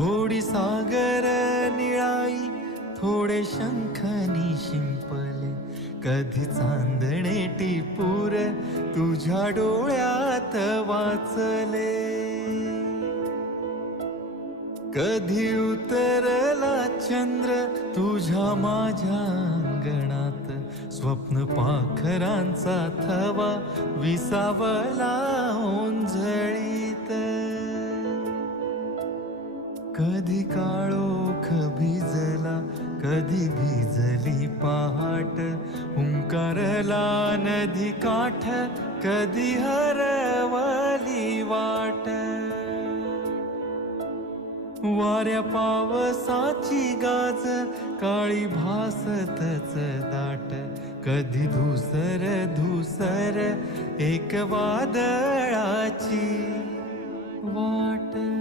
थोडी सागर निळाई, थोडे शंखनी शिंपले, कधी चांदणे टिपूर तुझ्या डोळ्यात वाचले. कधी उतरला चंद्र तुझ्या माझ्या अंगणात, स्वप्न पाखरांचा थवा विसावला ओंजळीत. कधी काळोख भिजला, कधी भिजली पहाट, हुंकारला नदी काठ, कधी हरवली वाट. वाऱ्या पावसाची गाज काळी भासतच दाट, कधी धुसर धुसर एक वादळाची वाट.